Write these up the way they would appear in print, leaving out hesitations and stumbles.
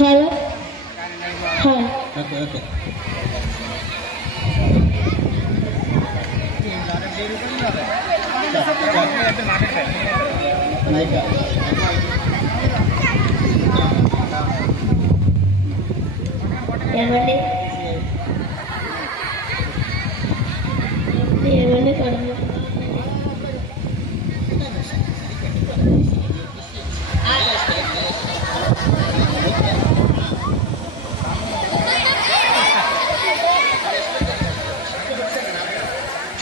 Hello hello okay okay ఏమండి ఏమండి కడుపు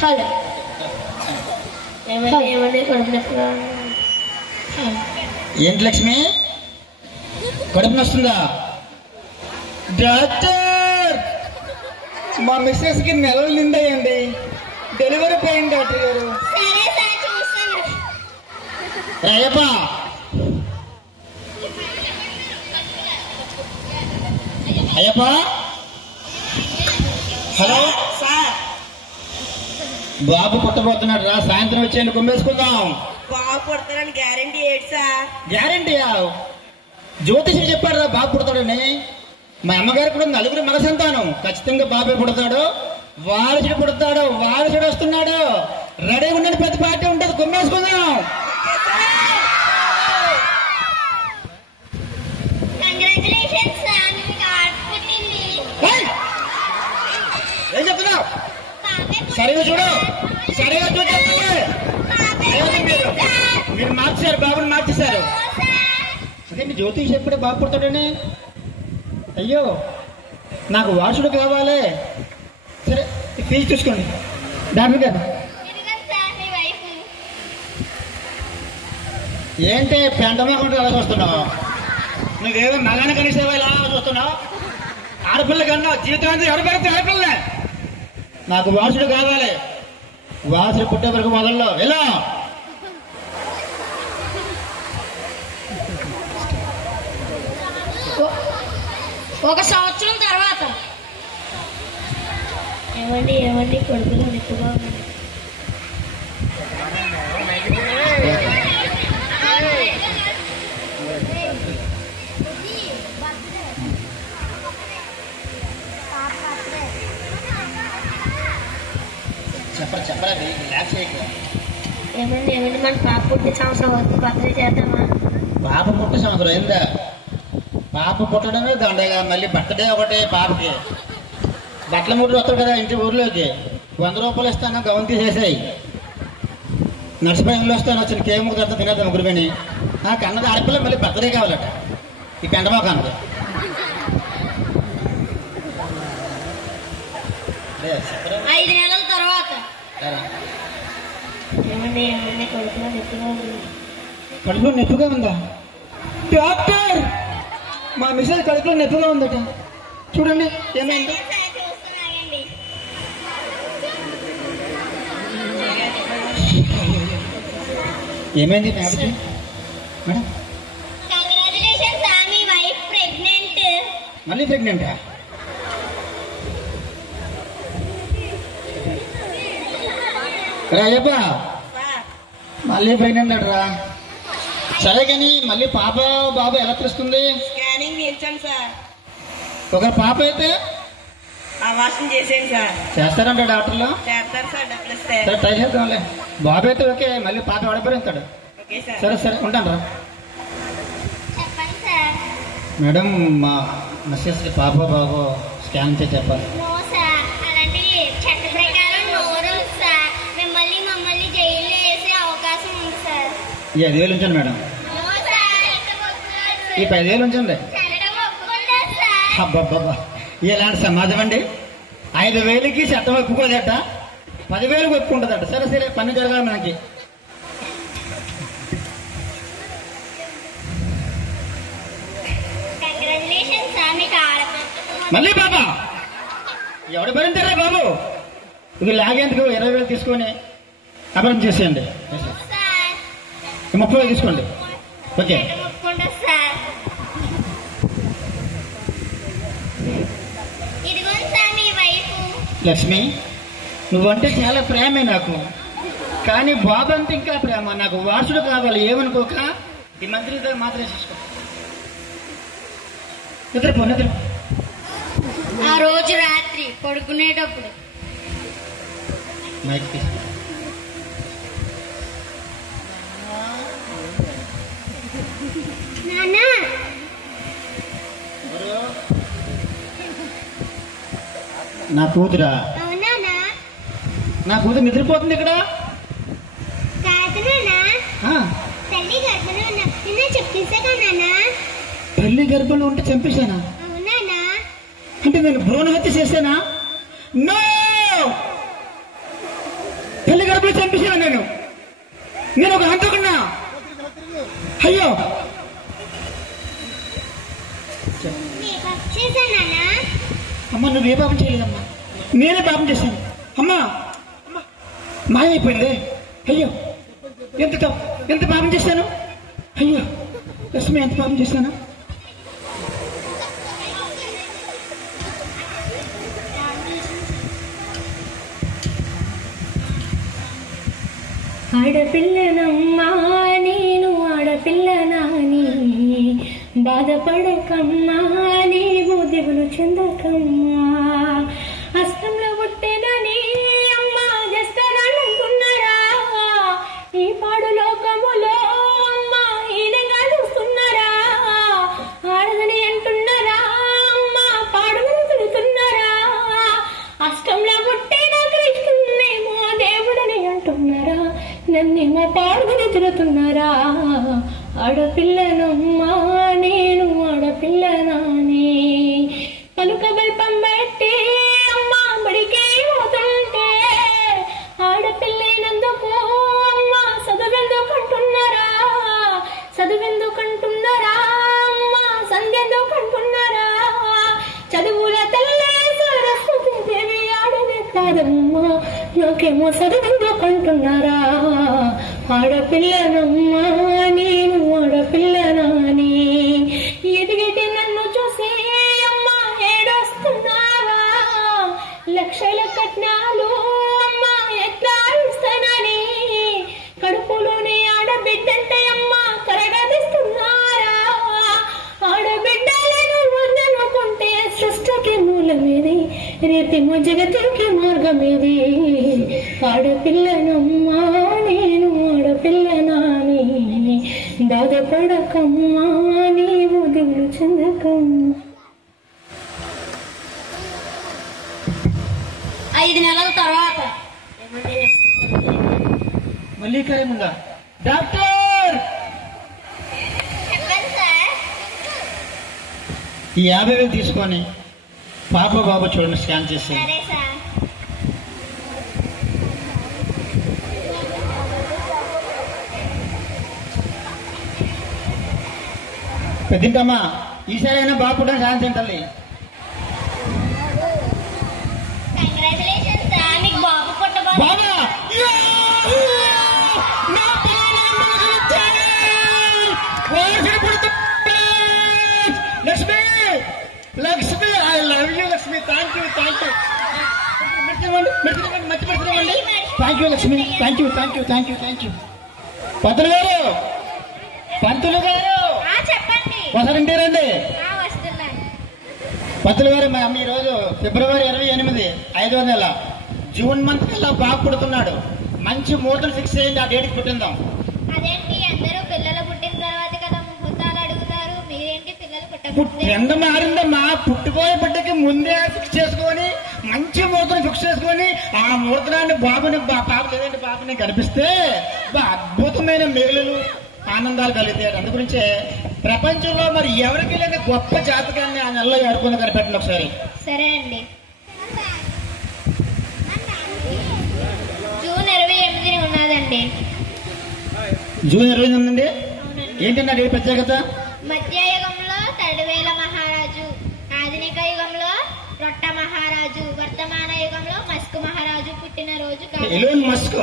హలో ఏమండి కడుపు నొప్పిగా ఏంటి లక్ష్మి కడుపు నొస్తుందా? డాక్టర్ మా మిస్సెస్ కి నెలలు నిండాయండి, డెలివరీ పోయింది డాక్టర్ గారు. అయ్యప్ప అయ్యప్ప హలో సార్, బాబు పుట్టబోతున్నాడు రా, సాయంత్రం వచ్చేయండి, కుమ్మేసుకుందాం. బాబు పుడతారని గ్యారంటీ ఏంటి సార్? గ్యారంటీయా? జ్యోతిషుడు చెప్పాడు రా బాబు పుడతాడని. మా అమ్మగారు కూడా నలుగురు మన సంతానం, ఖచ్చితంగా బాబే పుడతాడు, వారసుడు పుడతాడు, వారసుడు వస్తున్నాడు. రెడీగా ఉండండి, ప్రతి పార్టీ ఉంటుంది, కుమ్మేసుకుందాం. ఏం చెప్తున్నావు? సరిగా చూడు, సరిగా చూడు. మీరు మార్చారు, బాబుని మార్చేశారు. అదే మీ జ్యోతిష్ ఎప్పుడే బాబు పుడతాడని. అయ్యో నాకు వారసుడు కావాలి. సరే ఫీజు చూసుకోండి డాక్టర్ గారు. ఏంటి పెండమకుండా ఎలా చూస్తున్నావు? నువ్వేమో మగాన కనీసేవా ఇలా చూస్తున్నావు? ఆడపిల్ల కన్నా జీవితాంతి ఎవరిపడితే ఆడపిల్లే. నాకు వారసుడు కావాలి, వారసుడు పుట్టే వరకు మొదల్లో ఎలా ఒక సంవత్సరం తర్వాత. ఏమండి ఏమండి కడుపులో నొప్పిగా ఉంది. చెప్పరా రిలాక్స్ చేయకు. ఏమండి ఏమండి మన పాప పుట్టిన సంవత్సరం వరకు బర్త్డే చేద్దామా? పాప పుట్ట సంవత్సరం అయిందా? పాప పుట్టడమే దండగా, మళ్ళీ బర్త్డే ఒకటి పాపకి. బట్టల మూడు వస్తాడు కదా ఇంటి ఊర్లోకి, 100 రూపాయలు ఇస్తాను, గౌన్ తీసేసాయి. నర్సిపల్లిలో వస్తాను, వచ్చిన కేముకు తర్వాత తినేద్దాం ముగ్గురు పని. నాకు అన్నది ఆడపిల్ల, మళ్ళీ బర్త్డే కావాలట ఈ పెండమాకానికి. 5 నెలల తర్వాత. ఏమండి ఏమండి కడుపులో నొప్పిగా ఉంది. కడుపులో నొప్పిగా ఉందా డాక్టర్? మా మిస్సెస్ కడుపులో నొప్పిగా ఉందట, చూడండి ఏమైంది. ఏమైంది మేడం? మళ్ళీ ప్రెగ్నెంటా? రాజప్ప మళ్ళీ ప్రెగ్నెంట్ అటరా. సరే కానీ మళ్ళీ పాప బాబు ఎలా తెలుస్తుంది? స్కానింగ్ చేయించండి సార్. ఒక పాప అయితే అవాసం చేసేయండి సార్. చేస్తారంట డాక్టర్లు. చేస్తారు సార్, డబ్బులు ఇస్తే. సరే ట్రై చేద్దాంలే. బాబు అయితే ఓకే, మళ్ళీ పాప ఆడపడతాడు. Okay sir. సరే సరే ఉంటాను రా. చెప్పండి సార్. మేడం మా మిస్సెస్ పాప బాబు స్కాన్ చేసి చెప్పాలి. నో సార్, అలాంటి చట్ట ప్రకారం నోరు సార్. మమ్మల్ని జైల్లో వేసే అవకాశం ఉంది సార్. ఈ 5,000 ఉంచండి మేడం. నో సార్, ఈ 10,000 ఉంచండి. సార్ అబ్బాబ్బా ఇలాంటి సమాజం అండి. 5,000కి చట్టం ఒప్పుకోదట, 10,000కి ఒప్పుకుంటుందట. సరే సరే పని జరగాలి మనకి. కంగ్రాచులేషన్ సార్, మీకు మళ్ళీ బాబా ఎవడు భరించారా బాబు? ఇది లాగేందుకు 20,000 తీసుకొని అభివృద్ధి చేసేయండి. 30,000 తీసుకోండి. Okay sir. ఇదిగోండి సార్ మీ వైఫ్. లక్ష్మి నువ్వంటే చాలా ప్రేమే నాకు, కానీ బాబు అంటే ఇంకా ప్రేమ. నాకు వారసుడు కావాలి, ఏమనుకోక ఈ మంత్రితో మాత్రం చేసుకో. నిద్రపో నిద్ర. ఆ రోజు రాత్రి పడుకునేటప్పుడు మైక్ తీసుకో. నాన్న నా కూతురా? అవునా నా కూతురు నిద్రపోతుంది ఇక్కడ. కాదు నాన్న, ఆ, తల్లి గర్భంలో నిన్న చెప్పేసాగా నాన్న. తల్లి గర్భంలో ఉంటే చంపేశానా? అవునా అంటే నేను భ్రూణ హత్య చేశానా? నో, తల్లి గర్భంలో చంపేశాను నేను. నేను ఒక హంతకున్నా. అయ్యో చేశానా? అమ్మ, నువ్వే పాపం చేయలేదమ్మా, నేనే పాపం చేశాను. అమ్మా మాయమైపోయింది. అయ్యో ఎంత పాపం చేశాను. అయ్యో లక్ష్మి, ఎంత పాపం చేశాను. ఆడపిల్లనమ్మా నేను, ఆడపిల్లనాని బాధపడకమ్మా నీవు దిగులు చెందకమ్మా. అష్టంలో పుట్టేదని అమ్మా చేస్తానంటున్నారా? ఈ పాడు లోకములో అమ్మా ఈనగా చూస్తున్నారా? ఆడదని అంటున్నారా అమ్మా, పాడుమని తిడుతున్నారా? అష్టంలో పుట్టిన కృష్ణున్నేమో దేవుడని అంటున్నారా? నన్నేమో పాడుమని తిడుతున్నారా? ఆడపిల్లనమ్మా నేను, ఆడపిల్లనాని పలుక బల్పం బట్టి అమ్మా బడికే పోతుంటే ఆడపిల్లైనందుకు అమ్మా చదువెందుకంటున్నారా? చదువెందుకంటున్నారా అమ్మా? సంధ్యెందుకంటున్నారా? చదువుల తల్లే సరస్వతి దేవి ఆడనే కాదమ్మా, నాకేమో చదువెందుకంటున్నారా? ఆడపిల్లనమ్మా నేను, ఆడపిల్లనాని ఎదిగిటి నన్ను చూసి అమ్మా ఏడొస్తున్నారా? లక్షల కట్నాలు అమ్మా ఎట్లా ఇస్తానని కడుపులోని ఆడబిడ్డంటే అమ్మా కరగదిస్తున్నారా? ఆడబిడ్డలను వద్దనుకుంటే సృష్టికి మూలమేది, రేపేమో జగతికి మార్గమేది. ఆడపిల్లనమ్మా నేను, ఆడపిల్లనాని బాధపడకమ్మా నీవు దిగులు చెందకమ్మా. 5 నెలల తర్వాత మళ్ళీ కార్యముందా? డాక్టర్, చెప్పండి సార్. ఈ 50,000 తీసుకొని పాప బాబు చూడండి, స్కాన్ చేసి. సరే సార్. పెద్దింటమ్మా, ఈసారి అయినా బాబు కూడా ఛాన్స్ ఏంటల్లి. కంగ్రాచులేషన్స్ సార్, మీకు బాబు పుట్టబోతుంది. బాబా Lakshmi, Lakshmi, I love you Lakshmi. Thank you, thank you. Thank you Lakshmi, thank you, thank you, thank you, thank you. పంతులు గారు, పంతులు గారు చెప్పండి. ఒకసారి రండి. వస్తున్నాను. పంతులు గారు, మా అమ్మ ఈరోజు ఫిబ్రవరి 28, 5వ నెల, జూన్ మంత్ కల్లా బాబు పుడుతున్నాడు. మంచి ముహూర్తం ఫిక్స్ చేయండి, ఆ డేట్కి పుట్టిందాం. అదేంటి అందరూ పిల్లలు పుట్టిన తర్వాత కదా ముహూర్తాలు అడుగుతారు, మీరేంటి పిల్లలు పుట్టకపోతే? ట్రెండ్ మారిందమ్మా. పుట్టుకోయే బిడ్డకి ముందే ఫిక్స్ చేసుకొని మంచి ముహూర్తం ఫిక్స్ చేసుకొని ఆ ముహూర్తాన్ని బాబుని పాప లేదంటే పాపని కనిపిస్తే అద్భుతమైన మిగులు ఆనందాలు కలుగుతాయి. అందు గురించే ప్రపంచంలో మరి ఎవరికి లేని గొప్ప జాతకాన్ని ఆ నెలలో ఎవరికొని కనిపెట్టండి ఒకసారి. సరే అండి. జూన్ 28 ఉన్నదండి. జూన్ 28 ఉందండి. ఏంటంటే అది ప్రత్యేకత? మధ్యయుగంలో తడివేల మహారాజు, ఆధునిక యుగంలో రొట్ట మహారాజు, వర్తమాన యుగంలో మస్క్ మహారాజు పుట్టిన రోజు. ఎలోన్ మస్క్,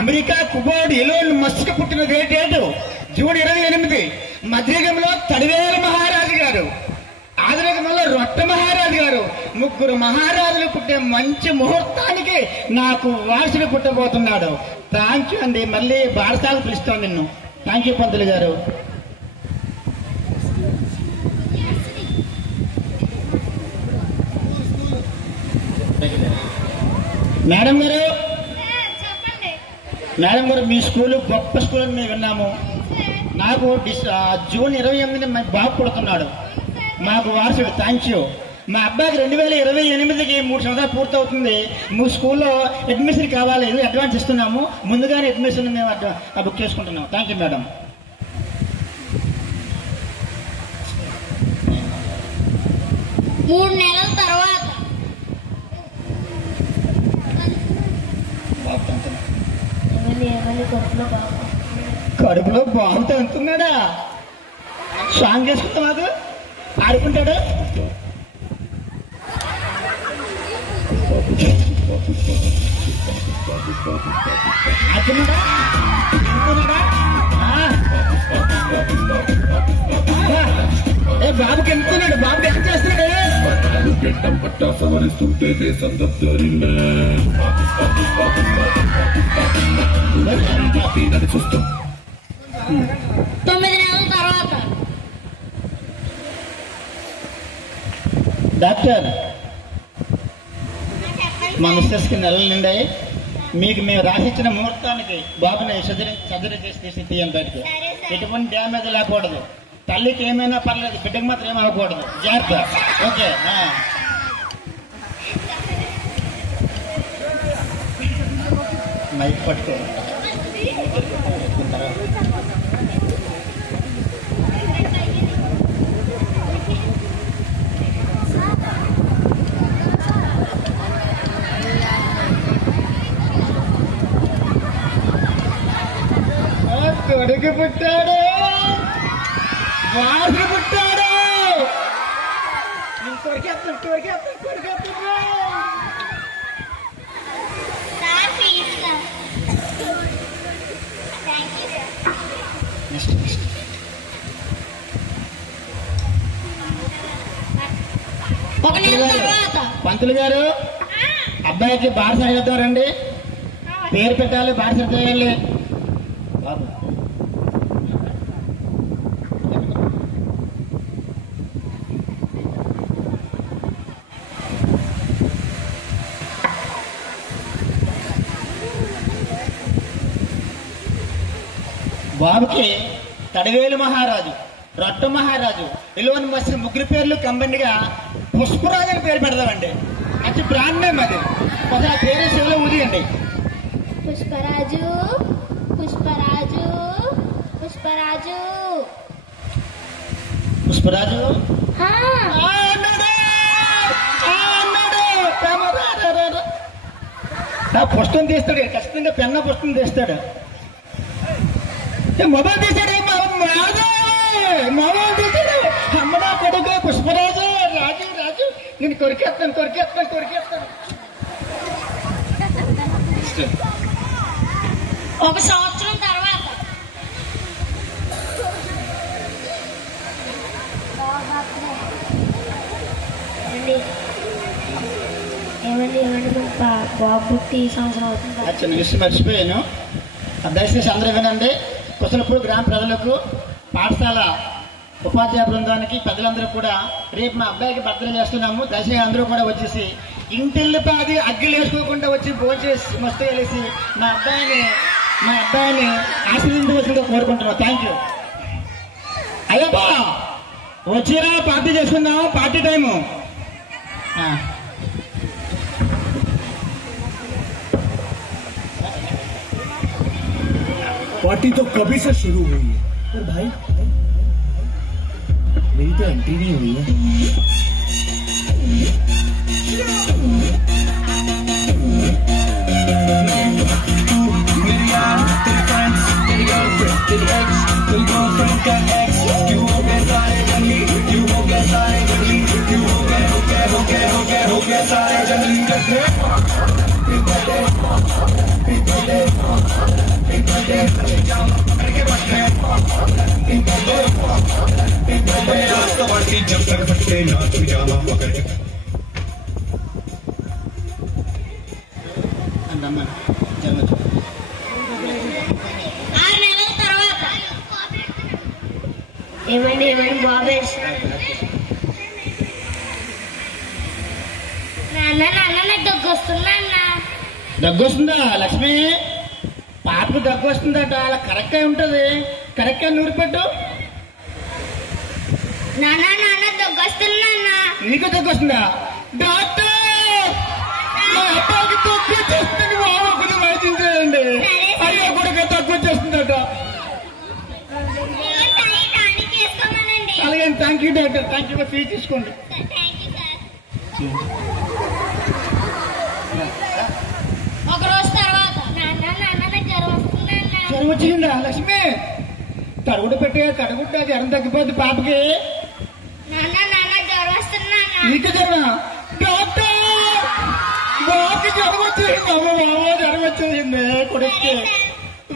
అమెరికా కుబోర్డు ఎలోన్ మస్క్ పుట్టిన డేటు జూన్ 28. మధ్యయుగంలో తడివేల మహారాజు గారు, ఆధునికంలో రొట్ట మహారాజు గారు, ముగ్గురు మహారాజులు పుట్టే మంచి ముహూర్తానికి నాకు వారసుడు పుట్టబోతున్నాడు. థ్యాంక్ యూ అండి. మళ్ళీ బారసాలు పిలుస్తాను నిన్ను. థ్యాంక్ యూ పంతులు గారు. మేడం గారు, చెప్పండి. మేడం గారు, మీ స్కూల్ గొప్ప స్కూల్ అని మేము విన్నాము. నాకు జూన్ 28న మా బాబు పుడుతున్నాడు. మాకు వారసుడు. Thank you. మా అబ్బాయికి 2028కి 3 సంవత్సరాలు పూర్తవుతుంది. మీ స్కూల్లో అడ్మిషన్ కావాలి. ఇది అడ్వాన్స్ ఇస్తున్నాము. ముందుగానే అడ్మిషన్ మేము బుక్ చేసుకుంటున్నాము. Thank you madam. 3 నెలల తర్వాత కడుపులో బాగుంటే అంటున్నాడా? సాంగ్ చేసుకుంటా మాకు ఆడుకుంటాడు. అర్థమేడా? బాబుకి ఎంతున్నాడు? బాబు ఎంత చేస్తున్నాడు? గడ్డం పట్టా సవరిస్తుంటే సందర్భరిల్లే చూస్తాం. 9 నెలల తర్వాత డాక్టర్, మా మిస్సెస్కి నెలలు నిండాయి. మీకు మేము రాసిచ్చిన ముహూర్తానికి బాబుని సర్జరీ చేసి తీయం బయటకు. ఎటువంటి డ్యామేజ్ లేకూడదు. తల్లికి ఏమైనా పర్లేదు, బిడ్డకు మాత్రం ఏమి అవ్వకూడదు. జాగ్రత్త. ఓకే. మైక్ పట్టుకో. కొడుకు పుట్టాడు, వాసు పుట్టాడు. Sir please sir. Thank you sir. ఒక నెల తర్వాత పంతులు గారు, అబ్బాయికి బారస అడుగుతాం రండి. పేరు పెట్టాలి, బారస చేయాలి. బాబు బాబుకి తడివేలు మహారాజు, రొట్ట మహారాజు, ఇలోని మసి 3 పేర్లు కంబైన్డ్గా పుష్పరాజు అని పేరు పెడదామండి. అది బ్రాండ్ నేమ్. అది ఒకసారి ఆ పేరు శివలో ఊదియండి. పుష్పరాజు, పుష్పరాజు, పుష్పరాజు, పుష్పరాజు పుస్తకం తీస్తాడు. ఖచ్చితంగా పెన్న పుస్తకం తీస్తాడు. మొబైల్ తీసాడు. మొబైల్ తీసాడు. అమ్మడా కొడుకు పుష్పరాజు. రాజు రాజు నేను కొరికేస్తాను. 1 సంవత్సరం తర్వాత ఏమండి బాబు పుట్టి సంవత్సరం అవుతుంది. చిన్న విషయం మర్చిపోయాను. దయచేసి అందరూ వినండి. కుసలపూడి గ్రామ ప్రజలకు, పాఠశాల ఉపాధ్యాయ బృందానికి, పెద్దలందరూ కూడా రేపు మా అబ్బాయికి బర్త్డే చేస్తున్నాము. దయచేసి అందరూ కూడా వచ్చేసి ఇంటిల్లి పాది అగ్గిలు వేసుకోకుండా వచ్చి భోంచేసి మస్తు కలిసి మా అబ్బాయిని ఆశీర్వదించవలసిందిగా కోరుకుంటున్నాం. Thank you. అయ్యప్ప వచ్చినా పార్టీ చేసుకుందాం. Party time. पार्टी तो कभी से शुरू हुई है, पर भाई मेरी तो एंट्री नहीं हुई है। मेरी यार, तेरी फ्रेंड्स, तेरी गर्लफ्रेंड, तेरी एक्स, तेरी गर्लफ्रेंड का एक्स, क्यों हो गए सारे जंगली, क्यों हो गए सारे जंगली, क्यों हो गए सारे जंगली। जब तक फटे ना पिजामा पकड़ 6 నెలల తర్వాత ఏమండి బాబాయ్ నాన్న నాకు దగ్గొస్తున్నా అన్న. దగ్గు వస్తుందా లక్ష్మి? పాపకు దగ్గు వస్తుందట. అలా కరెక్ట్గా ఉంటుంది. కరెక్ట్గా నూరు పెట్టు. నాన్న నాన్న దగ్గొస్తున్నా. నీకు దగ్గు వస్తుందా? డాక్టర్ మా అబ్బాయికి దగ్గు వచ్చేస్తుంది. ఒకటి వైద్యం చేయండి. అయ్యో కూడా దగ్గు వచ్చేస్తుందట. అలాగే thank you doctor. Thank you. Fees తీసుకోండి. ఒక రోజు తర్వాత నాన్న నాన్న నాకు జ్వరం వస్తుందన్నా. జ్వరం వచ్చిందా లక్ష్మి? తరుగుడు పెట్టి కడుగుడ్డ జ్వరం తగ్గిపోద్ది పాపకి. నాన్న నాన్న జ్వరం వస్తున్నా. నీకు జ్వరం? డాక్టర్ బాబుకి జ్వరం వచ్చేసింది. అమ్మ బాబా జ్వరం వచ్చేసింది. కొడుక్కి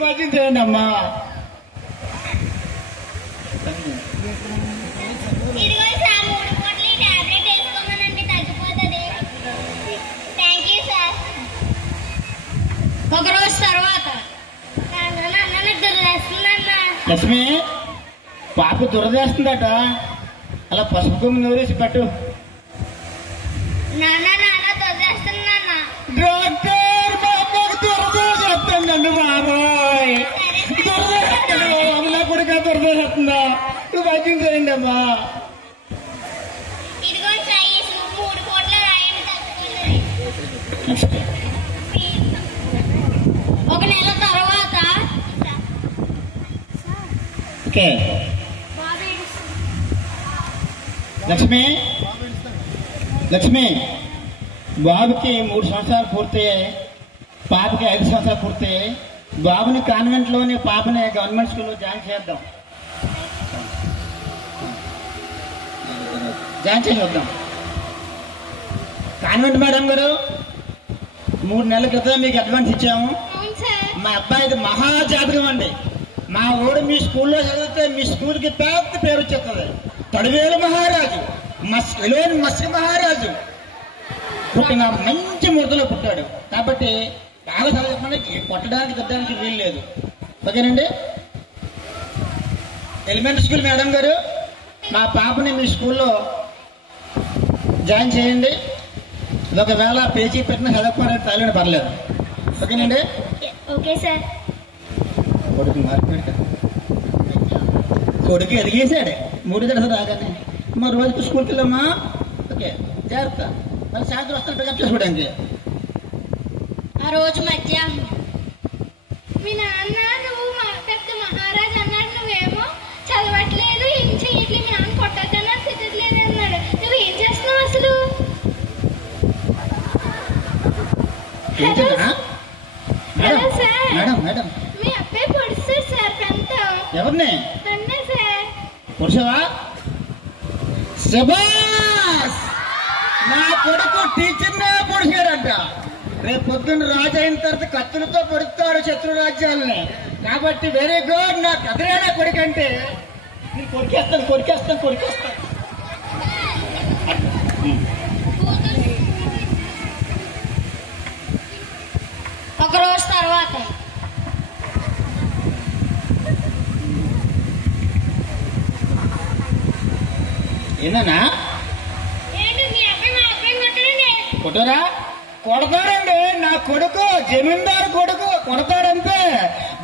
వైద్యం చేయండి అమ్మా. ఇదిగో సార్ 3 పూటలు ఈ టాబ్లెట్ వేసుకోమనండి తగ్గిపోతుంది. Thank you sir. ఒక రోజు తర్వాత నాన్న నాన్న నాకు దురదేస్తుందన్నా. లక్ష్మి పాప దురదేస్తుందట. అలా పసుపు కొమ్మి నూరేసి పెట్టు. నాన్న నాన్న దురదేస్తున్నా. డాక్టర్ బాబాకి దురదేసేస్తుందండి బాబాయ్. దురదేస్తాడు. అమ్మ కొడుక దురదేస్తుందా? నువ్వు వైద్యం చేయండి అమ్మా. ఇదిగో సార్ 3 పూటలు రాయండి తగ్గిపోతుంది. ఒక నెల తర్వాత ఓకే లక్ష్మి లక్ష్మి బాబుకి 3 సంవత్సరాలు పూర్తయ్యాయి. పాపకి 5 సంవత్సరాలు పూర్తయ్యాయి. బాబుని కాన్వెంట్లోని పాపని గవర్నమెంట్ స్కూల్లో జాయిన్ చేద్దాం. జాయిన్ చేసి వద్దాం. కాన్వెంట్ మేడం గారు 3 నెలల క్రితం మీకు అడ్వాన్స్ ఇచ్చాము. అవును సార్. మా అబ్బాయిది మహాజాతకం అండి. మా ఊరు మీ స్కూల్లో చదివితే మీ స్కూల్కి పెద్ద పేరు వచ్చేస్తుంది. తడివేలు మహారాజు, మస్క మహారాజు పుట్టిన మంచి మురదలో పుట్టాడు. కాబట్టి బాగా చదవకుండా కొట్టడానికి తిట్టడానికి వీలు లేదు. ఓకేనండి. ఎలిమెంటరీ స్కూల్ మేడం గారు మా పాపని మీ స్కూల్లో జాయిన్ చేయండి. ఒకవేళ పేజీ పెట్టిన చదవకపోయినా చాలని పర్లేదు. ఓకేనండి. Okay sir. కొడుకు మార్కెట్ కొడుకు ఎదిగేశాడే 3 గంటలు రాగానే. మరి రోజుకి స్కూల్కి వెళ్ళమ్మా. ఓకే జాగ్రత్త. మళ్ళీ సాయంత్రం వస్తాను పికప్ చేసుకోవడానికి. ఆ రోజు మధ్యాహ్నం మీ నాన్న నువ్వు పెద్ద మహారాజ్ అన్నాడు. నువ్వేమో చదవట్లేదు, ఏం చెయ్యట్లేదు, మీ నాన్న కొట్టద్దన్నాడు, తిట్టట్లేదు అన్నాడు. నువ్వు ఏం చేస్తున్నావు అసలు? ఏంటన్నా? Madam hello sir. Madam madam మీ అబ్బాయి పొడుస్తాడు సార్ పెంత. ఎవరిని నన్నే సార్. పురుషవా? శబాస్! నా కొడుకు టీచర్నే పొడిచాడంట. రేపు పొద్దున్న రాజు అయిన తర్వాత కత్తులతో పొడుస్తాడు శత్రు రాజ్యాలని. కాబట్టి వెరీ గుడ్. నా కదిరేనా కొడుకు అంటే నేను కొరికేస్తాను. ఒక రోజు తర్వాత ఏనా ఏంటి మీ అబ్బాయి మా అబ్బాయి కొట్టడండి? కొట్టరా? కొడతాడండి. నా కొడుకు జమీందారు కొడుకు కొడతాడంతే.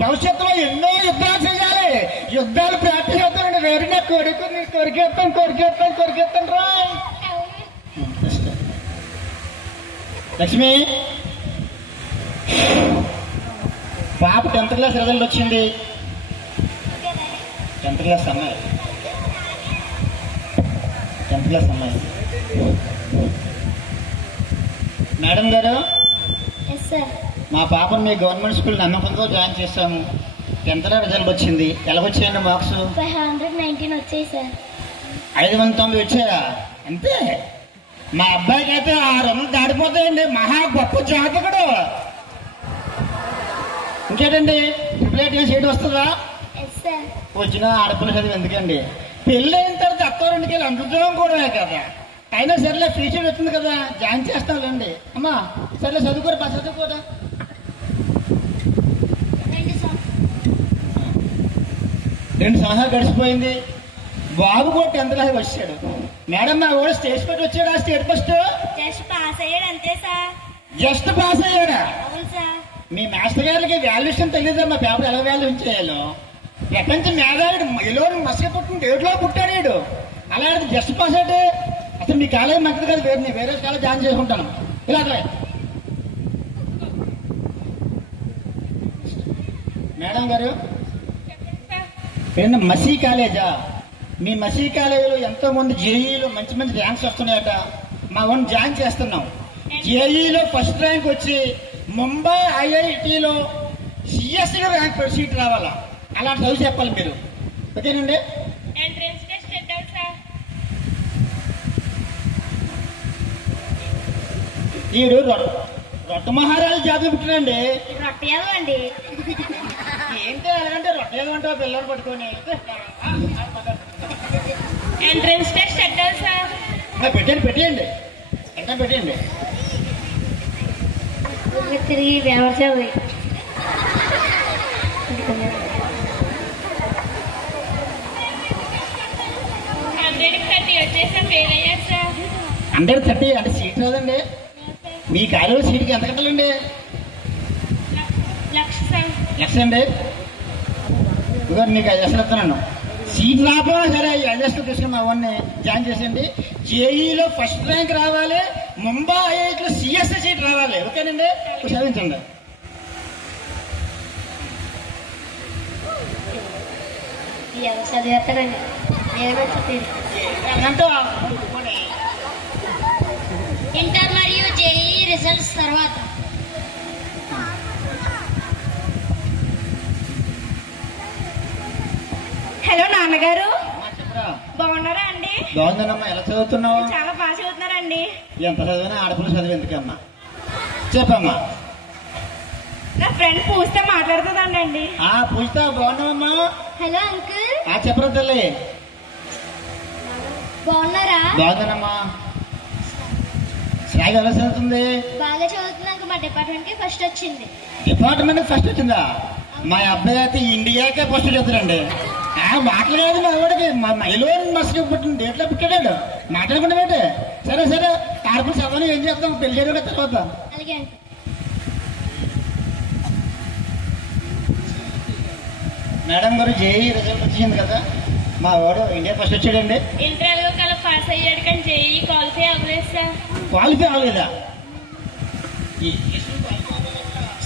భవిష్యత్తులో ఎన్నో యుద్ధాలు చేయాలి. యుద్ధాలు ప్రాక్టీస్ చేస్తానండి. వేరే నా కొడుకు నేను కొరికేస్తాను రా. లక్ష్మి పాప 10th క్లాస్ రిజల్ట్ వచ్చింది. 10th క్లాస్ అమ్మాయి. మేడం గారు ఎస్ సార్. మా పాపను మీ గవర్నమెంట్ స్కూల్ నమ్మకంతో జాయిన్ చేస్తాము. 10th రిజల్ట్ వచ్చింది. ఎలాగొచ్చాయండి మార్క్స్? 519 వచ్చాయి సార్. 509 వచ్చాయా? అంతే. మా అబ్బాయికి అయితే 600 దాటిపోతాయండి. మహా గొప్ప జాతకుడు. ఇంకేటండి ట్రిపుల్ సీట్ వస్తుందా? Yes sir. వచ్చిన ఆడపిల్ల చదివి ఎందుకండి? పెళ్ళి అయిన తర్వాత అత్తవారింటికి వెళ్ళి అంటున్నాం కూడా కదా. అయినా సరేలే ఫ్యూచర్ వచ్చింది కదా జాయిన్ చేస్తాంలేండి. అమ్మా సరేలే చదువుకోరు. బాగా చదువుకోరా. 2 సంవత్సరాలు గడిచిపోయింది. బాబు కూడా 10th క్లాస్ వచ్చాడు. మేడం మా కూడా స్టేట్ ఫస్ట్ వచ్చాడు. స్టేట్ ఫస్ట్ జస్ట్ పాస్ అయ్యాడు అంతే సార్. జస్ట్ పాస్ అయ్యాడా? అవును సార్. మీ మాస్టర్ గారికి వాల్యూషన్ తెలియదు. మా పేపర్ ఎలా వాల్యూషన్ చేయాలో. ప్రపంచ మేధావుడు ఎలో మసక పుట్టిన డేట్లో పుట్టాడు. అలా జస్ట్ పాస్ అయితే అసలు మీ కాలేజ్ మంచిది కాదు. వేరే కాలేజ్ జాయిన్ చేసుకుంటాను. ఇలా మేడం గారు ఏంటంటే మసీ కాలేజా? మీ మసీ కాలేజీలో ఎంతో మంది జేఈలో మంచి మంచి ర్యాంక్స్ వస్తున్నాయట. మా వన్ జాయిన్ చేస్తున్నాం. జేఈలో ఫస్ట్ ర్యాంక్ వచ్చి ముంబై ఐఐటిలో సిఎస్సిలో ర్యాంక్ సీట్ రావాలా. అలా చదువు చెప్పాలి మీరు. ఓకేనండి. ఎంట్రన్స్ టెస్ట్ పెట్టాలి సార్. ఈడు రొట్ట మహారాజు జాతర పుట్టినండి. రొట్టెలు అండి. ఏంటి అలాగంటే రొట్టెలు అంటావు పిల్లలు పట్టుకొని. ఎంట్రన్స్ టెస్ట్ పెట్టాలి సార్. పెట్టేయండి ఎంత పెట్టేయండి. తిరిగి వ్యవసాయం 130 వచ్చేసా ఫెయిల్ అయ్యారు సార్. 130 అంటే సీట్ రాదండి. మీ కాలేజీ సీట్కి ఎంత కట్టాలండి? లక్ష అండి. ఇదిగో మీకు 5 లక్షలు ఇస్తున్నాను. సీట్ రాకపోయినా సరే 5 లక్షలు తీసుకుని మా వాడిని జాయిన్ చేసేయండి. జేఈలో ఫస్ట్ ర్యాంక్ రావాలి. ముంబై ఐఐటిలో సిఎస్సి సీట్ రావాలి. ఓకేనండి. చదివించండి. చదివేస్తారండి. ఇంటర్ మరియు జేఈ రిజల్ట్స్ తర్వాత హలో నాన్నగారు, బాగున్నారా అండి? బాగుందమ్మా. ఎలా చదువుతున్నావు? చాలా బాగా చదువుతున్నారండి. ఎంత చదివినా ఆడపిల్ల చదివి ఎందుకమ్మా? చెప్పమ్మా. నా ఫ్రెండ్ పూస్తే మాట్లాడుతుందండి. పూజితా బాగున్నావమ్మా? Hello uncle. చెప్పరా తల్లి. బాగున్నారా? బాగుందమ్మా. శ్రాగ ఎలా చదువుతుంది? బాగా చదువుతున్నాక మా డిపార్ట్మెంట్ కి ఫస్ట్ వచ్చింది. డిపార్ట్మెంట్ ఫస్ట్ వచ్చిందా? మా అబ్బాయి అయితే ఇండియాకే ఫస్ట్ చెప్తాడండి. మాట్లాడేది మా వాడికి ఎలో మస్తు పుట్టిన డేట్లో పుట్టాడు. మాట్లాడకుండా పెట్టే. సరే సరే కార్పులు చదవని ఏం చేస్తాం పెళ్లి చేయడం తర్వాత. అలాగే అండి. మేడం గారు జేఈ రిజల్ట్ వచ్చింది కదా, మా వాడు ఇండియా ఫస్ట్ వచ్చాడండి. ఇంటర్వ్యూ కల పాస్ అయ్యాడు కానీ జేఈ క్వాలిఫై అవ్వలేదు సార్. క్వాలిఫై అవ్వలేదా?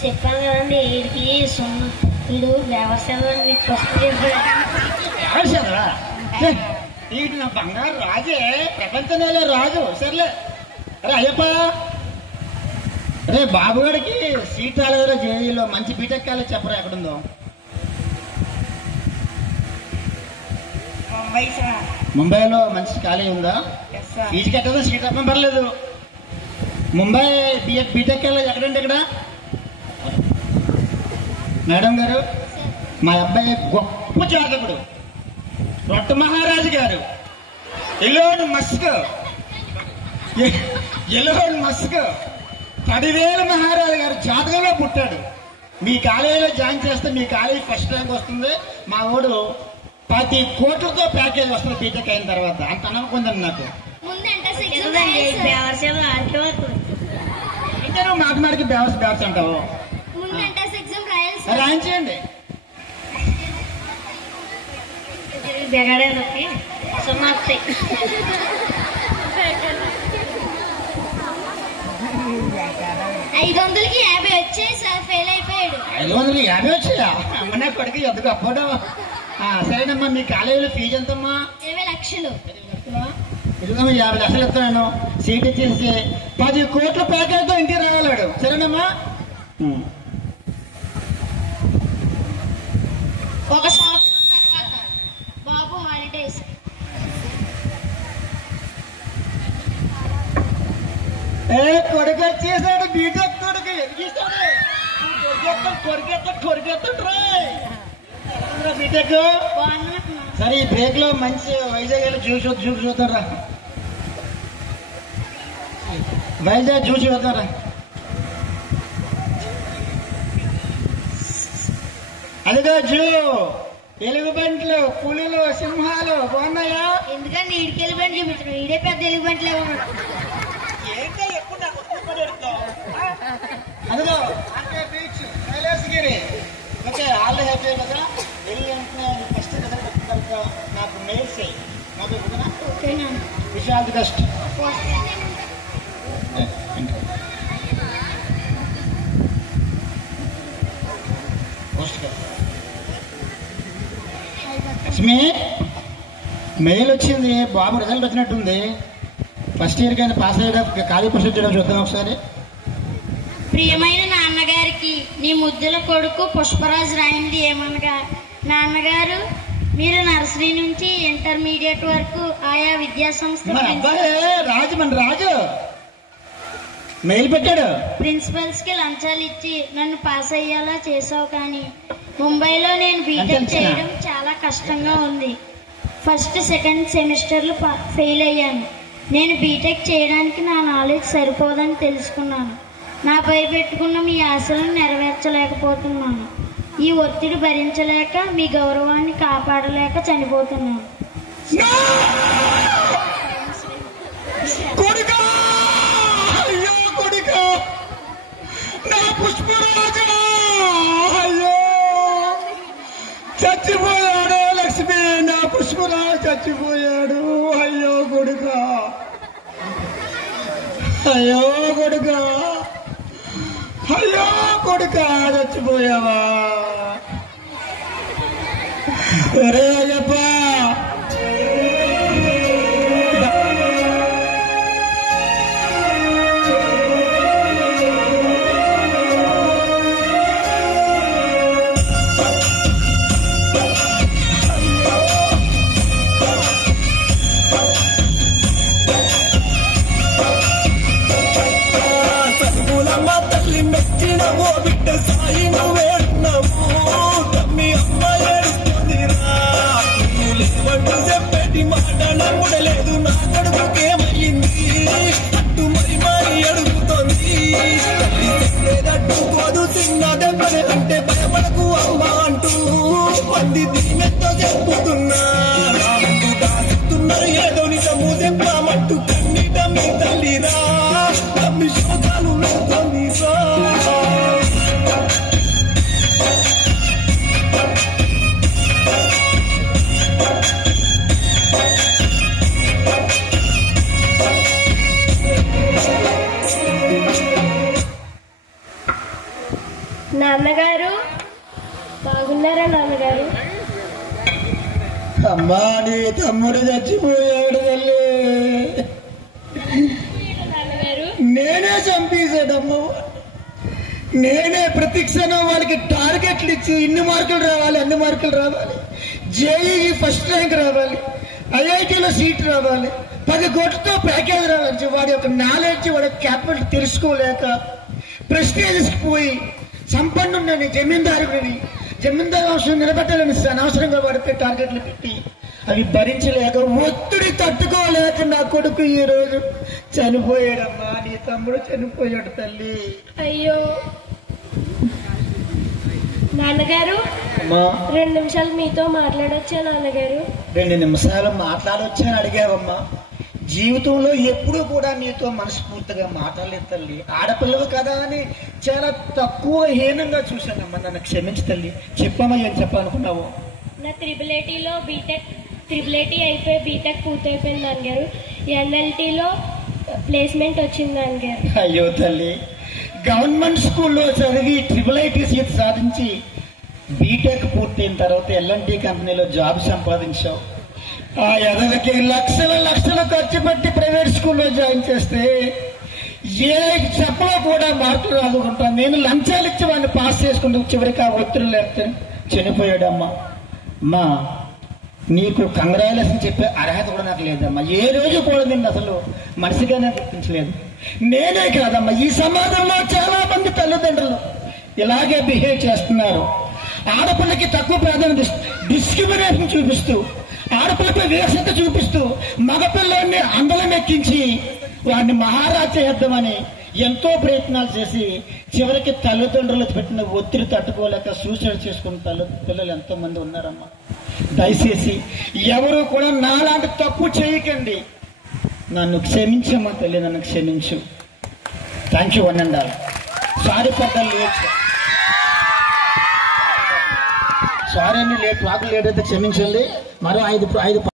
చెప్పాను కదండి వీడికి వీడు వ్యవసాయం ఫస్ట్ వ్యవసాయరా? వీటి నా బంగారు రాజే, ప్రపంచంలో రాజు. సర్లే. అరే అయ్యప్ప, రే బాబుగాడికి సీట్ రాలేదురా జేఈలో. మంచి బీటెక్ కాలేజ్ చెప్పరా ఎక్కడుందో? ముంబై సార్. ముంబైలో మంచి కాలేజ్ ఉందా? ఫీజు కట్టదా? సీట్ అప్పం పర్లేదు. ముంబై బీటెక్ కాలేజ్ ఎక్కడండి? ఇక్కడ మేడం గారు, మా అబ్బాయి గొప్ప జాతకుడు రొట్ట మహారాజు గారు. ఎలోన్ మస్క్ 10,000 మహారాజు గారు జాతకంలో పుట్టాడు. మీ కాలేజీలో జాయిన్ చేస్తే మీ కాలేజీ ఫస్ట్ ర్యాంక్ వస్తుంది. మా వాడు 10 కోట్లతో ప్యాకేజ్ వస్తుంది బీటెక్ అయిన తర్వాత. అంత నమ్మకం ఉందండి నాకు. ఇంకా నువ్వు మాటమాడికి బ్యావర్స్ అంటావు. రాయించేయండి. బెగడేనొక్కి 550 వచ్చాయి సార్. ఫెయిల్ అయిపోయాడు. 550 వచ్చాయా? అమ్మనే కొడుకు ఎందుకు అప్పడం. సరేనమ్మా. మీ కాలేజీలో ఫీజు ఎంతమ్మా? 20 లక్షలు. ఇదిగో 50 లక్షలు ఇస్తున్నాను. సీట్ ఇచ్చేసి 10 కోట్ల ప్యాకేజ్తో ఇంటికి రావాలాడు. సరేనమ్మా. ఒక సంవత్సరం తర్వాత బాబు హాలిడేస్. కొడుకు వచ్చేసాడు. బీటెక్ కొడుకు ఎదిగిస్తాడు. కొరికెత్తాడు బీటెక్. సరే ఈ బ్రేక్ లో మంచి వైజాగ్ జ్యూస్ చూద్దారా. వైజాగ్ జ్యూస్ చూద్దారా. అదిగో జూ. ఎలుగుబంట్లు, పులులు, సింహాలు బాగున్నాయా? ఎందుకంటే ఈడికి ఎలుగుబంటి చూపించడం. ఈడే పెద్ద ఎలుగుబంట్లే ఉన్నాడు. ఏంటో ఎక్కువ అదిగో అంటే beach Kailasagiri. Okay, already happy కదా. వెళ్ళి వెంటనే ఫస్ట్ కనుక నాకు మెయిల్ చేయి. నాకు ఓకేనా? Wish all the best. Lakshmi, mail వచ్చింది. బాబు రిజల్ట్ వచ్చినట్టుంది. ఫస్ట్ ఇయర్ కానీ పాస్ అయ్యేదా ఖాళీ ప్రొసీడ్ చేయడం చూద్దాం ఒకసారి. ప్రియమైన నాన్నగారికి నీ ముద్దుల కొడుకు పుష్పరాజు రాయింది ఏమనగా, నాన్నగారు మీరు నర్సరీ నుంచి ఇంటర్మీడియట్ వరకు ఆయా విద్యా సంస్థల మన అబ్బాయి రాజు, మన రాజు మెయిల్ పెట్టాడు. ప్రిన్సిపల్స్ కి లంచాలు ఇచ్చి నన్ను పాస్ అయ్యేలా చేసావు, కానీ ముంబైలో నేను బీటెక్ చేయడం చాలా కష్టంగా ఉంది. ఫస్ట్ సెకండ్ సెమిస్టర్లు ఫెయిల్ అయ్యాను. నేను బీటెక్ చేయడానికి నా నాలెడ్జ్ సరిపోదని తెలుసుకున్నాను. నాపై పెట్టుకున్న మీ ఆశలను నెరవేర్చలేకపోతున్నాను. ఈ ఒత్తిడి భరించలేక మీ గౌరవాన్ని కాపాడలేక చనిపోతున్నాను. కొడుకా, అయ్యో కొడుకా, నా పుష్పరాజు అయ్యో చచ్చిపోయాడు. లక్ష్మి, నా పుష్పరాజు చచ్చిపోయాడు. అయ్యో కొడుకా, అయ్యో కొడుకా, అయ్యో కొడుకా, చచ్చిపోయావా? ఒరే అయ్యప్ప, అంటే భయపడకు అమ్మ అంటూ మంది దీమెతో చెప్పుతున్నా దాస్తున్నారు. ఏదో నిజము చెప్పామంటూ కన్నీట మీ తల్లిరా తమ్మి శోకాలు వెళ్తుందిరా. నాన్నగారు బాగున్నారా? నాన్నగారు, అమ్మా నీ తమ్ముడు చచ్చిపోయాడు తల్లి. నాన్నగారు నేనే చంపేశాడమ్మా. నేనే ప్రతి క్షణం వాళ్ళకి టార్గెట్లు ఇచ్చి ఇన్ని మార్కులు రావాలి, అన్ని మార్కులు రావాలి, జేఈఈ ఫస్ట్ ర్యాంక్ రావాలి, ఐఐటీలో సీట్ రావాలి, 10 కోట్లతో ప్యాకేజ్ రావాలి. వాడి యొక్క నాలెడ్జ్, వాడి క్యాపిటల్ తెలుసుకోలేక ప్రెస్టేజెస్కి పోయి సంపన్నుని జమీందారుని జమీందారు అవసరం నిలబెట్టాలని అనవసరంగా వాడికి టార్గెట్లు పెట్టి అవి భరించలేక ఒత్తిడి తట్టుకోలేక నా కొడుకు ఈ రోజు చనిపోయాడమ్మా. నీ తమ్ముడు చనిపోయాడు తల్లి. అయ్యో నాన్నగారు, అమ్మా 2 నిమిషాలు మీతో మాట్లాడొచ్చా? నాన్నగారు 2 నిమిషాలు మాట్లాడొచ్చని అడిగావమ్మా. జీవితంలో ఎప్పుడూ కూడా నీతో మనస్ఫూర్తిగా మాట్లాడలేదు తల్లి. ఆడపిల్లలు కదా అని చాలా తక్కువ హీనంగా చూశానమ్మా. నన్ను క్షమించి తల్లి. చెప్పమ్మా, ఏం చెప్పాలనుకున్నావు? నా త్రిబుల్ ఐటీ అయిపోయి బీటెక్ పూర్తయిపోయింది నాన్నగారు. ఎన్ఎల్టీలో ప్లేస్మెంట్ వచ్చింది నాన్నగారు. అయ్యో తల్లి, గవర్నమెంట్ స్కూల్లో చదివి ట్రిపుల్ సీట్ సాధించి బీటెక్ పూర్తయిన తర్వాత ఎల్ఎన్టీ కంపెనీలో జాబ్ సంపాదించావు. ఆ ఎదలకి లక్షలు ఖర్చు పెట్టి ప్రైవేట్ స్కూల్లో జాయిన్ చేస్తే ఏ చెప్పలో కూడా మార్కులు రాదుకుంటాను. నేను లంచాలు ఇచ్చి వాడిని పాస్ చేసుకుంటూ చివరికి ఆ ఒత్తిడి లేకపోతే చనిపోయాడమ్మా. అమ్మా, నీకు కంగ్రాచులేషన్ చెప్పే అర్హత కూడా నాకు లేదమ్మా. ఏ రోజు కూడా నిన్ను అసలు మనిషిగానే గుర్తించలేదు. నేనే కాదమ్మా, ఈ సమాజంలో చాలా మంది తల్లిదండ్రులు ఇలాగే బిహేవ్ చేస్తున్నారు. ఆడపిల్లకి తక్కువ ప్రాధాన్యత, డిస్క్రిమినేషన్ చూపిస్తూ, ఆడపిల్లపై వివక్షత చూపిస్తూ, మగపిల్లల్ని అందలం ఎక్కించి వాడిని మహారాజు చేద్దామని ఎంతో ప్రయత్నాలు చేసి చివరికి తల్లిదండ్రులు పెట్టిన ఒత్తిడి తట్టుకోలేక సూసైడ్ చేసుకున్న పిల్లలు ఎంతో మంది ఉన్నారమ్మా. దయచేసి ఎవరు కూడా నాలాంటి తప్పు చేయకండి. నన్ను క్షమించమ్మా తల్లి, నన్ను క్షమించు. Thank you one and all. Sorry for the late. Sorry అండి, లేట్ వాకు లేట్ అయితే క్షమించండి. మరో 5